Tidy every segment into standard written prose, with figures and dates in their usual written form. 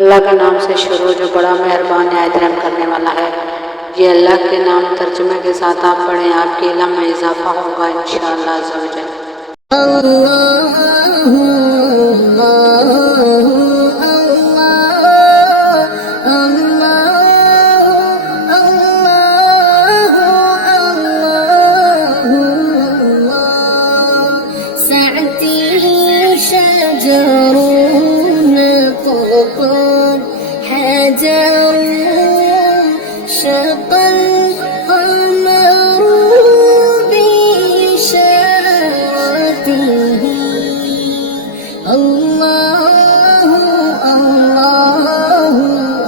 अल्लाह के नाम से शुरू जो बड़ा मेहरबान निहायत रहम करने वाला है। ये अल्लाह के नाम तर्जुमे के साथ आप पढ़ें, आपके इल्म में इजाफा होगा इंशाअल्लाह अज़्ज़ा व जल। شق القمر بإشارته الله الله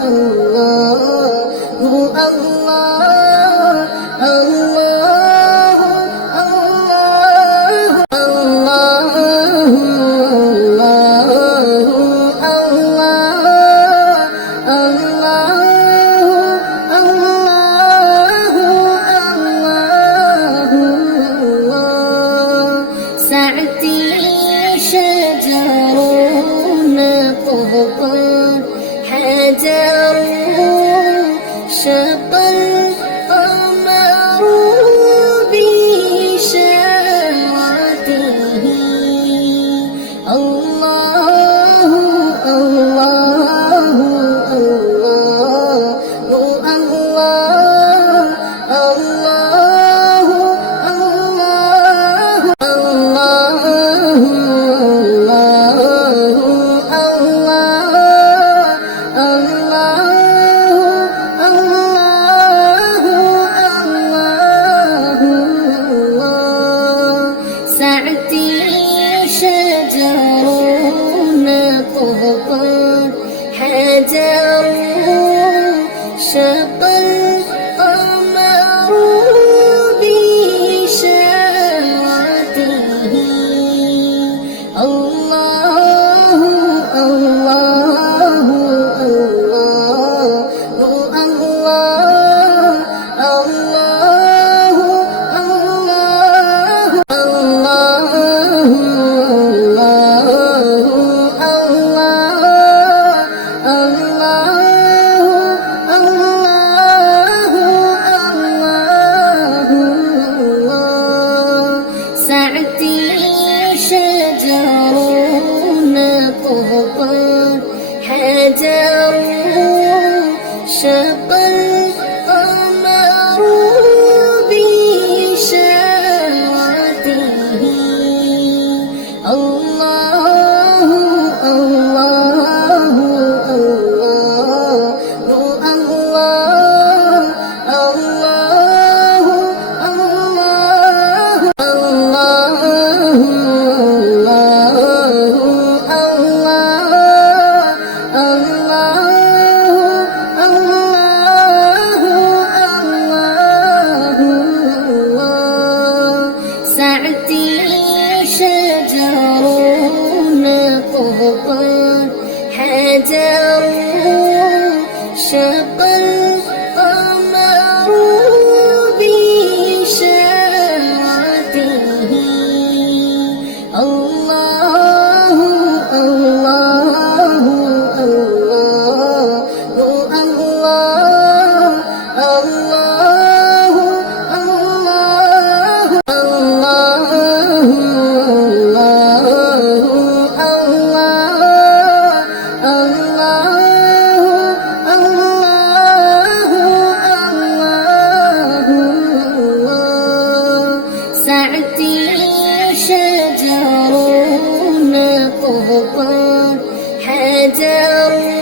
الله الله الله حجر شق القمر بإشارته الله الله الله الله شجر نطقت حجر شق القمر بإشارته الله الله شجر نطقت حجر شق القمر بإشارته الله الله شجر نطقت حجر شق القمر بإشارته الله الله شجر نطقت حجر